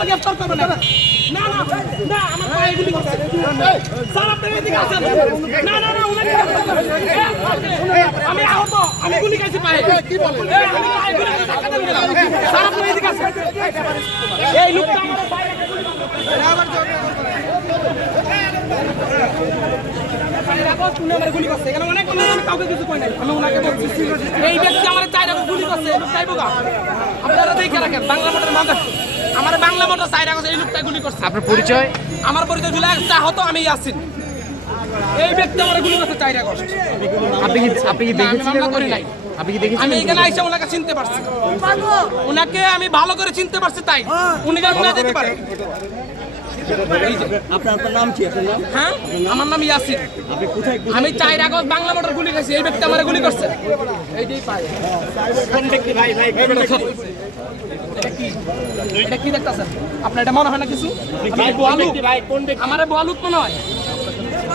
আমার গ্রেফতার করবেন না। না না না আমার পায়ে গুলি করছে স্যার আপনি এদিকে আসেন না না না উনাকে গ্রেফতার করবেন আমি আহত আমি গুলি খাইছি পায়ে কি বলেন আমি পায়ে গুলি করে টাকা দেন গেলাম স্যার আপনি এদিকে আসেন এই লোকটা আমার পায়ে গুলি করছে আবার গুলি করছে এখানে অনেক মানুষ কাউকে কিছু কই নাই আমি ওনাকে বলছি এই ব্যক্তি আমার চাইরা গুলি করছে এই লোক চাইবো গা আপনারা দেখে রাখেন বাংলা মোটর মাঙ্গা আমার বাংলা মোটর চাইরা এই লোকটা গুলি করছে আপনার পরিচয় আমার পরিচয় জুলাই চাহত আমি ইয়াসিন এই ব্যক্তি আমার গুলি করছে চাইরা কষ্ট আপনি কি দেখেছিলেন করি নাই আপনি কি দেখেছিলেন আমি এখানে আইসা ওনাকে চিনতে পারছি ওনাকে আমি ভালো করে চিনতে পারছি তাই উনি যেন না যেতে পারে আপনার নাম কি? হ্যাঁ আমার নাম ইয়াসিন আমি 4 আগস্ট বাংলা মোটর গুলি খাইছি এই ব্যক্তি আমার গুলি করছে এইটাই পায় কোন ব্যক্তি ভাই এটা কি দেখতাছেন আপনার এটা মনে হয় না কিছু ভাই কোন ব্যক্তি আমারে বলুক মনে হয়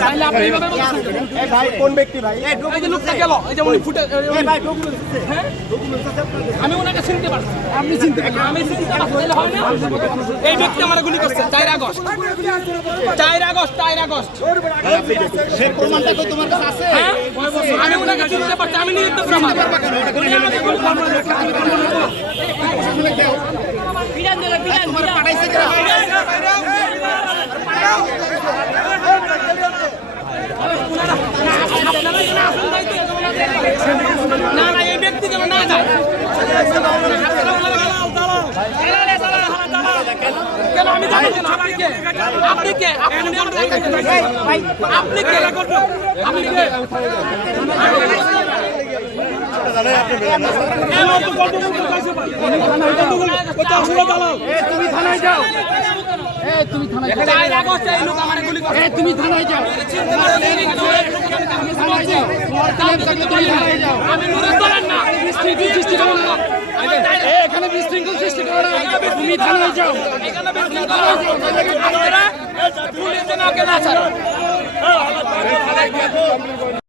তাহলে আপনি এইভাবে বলছেন এই ভাই কোন ব্যক্তি ভাই? এই যে লোকটা গেল এই যে উনি ফুটে এই ভাই ডকুমেন্টস আছে? হ্যাঁ ডকুমেন্টস আছে আপনাদের? আমি ওনাকে চিনতে পারছি আপনি চিনতে পারছেন আমি চিনতে পারছি তাহলে হয় না এই ব্যক্তি আমার গুলি করছে 4 আগস্ট সেই প্রমাণটা কই তোমার কাছে আছে? হ্যাঁ আমি ওনাকে চিনতে পারছি আমি নিজে তো প্রমাণ উনি আমাকে গুলি করছে তোমার পাঠাইছে কি? না না এই ব্যক্তি যেন না যায় কেন আমি জানি কেন আপনি কে তুমি থানায় যাও তুমি থানায় যাও আমি সৃষ্টি করবো না এখানে বিশৃঙ্খল সৃষ্টি করো না তুমি থানায় যাও পুলিশ যেন ওকে না ছাড়ে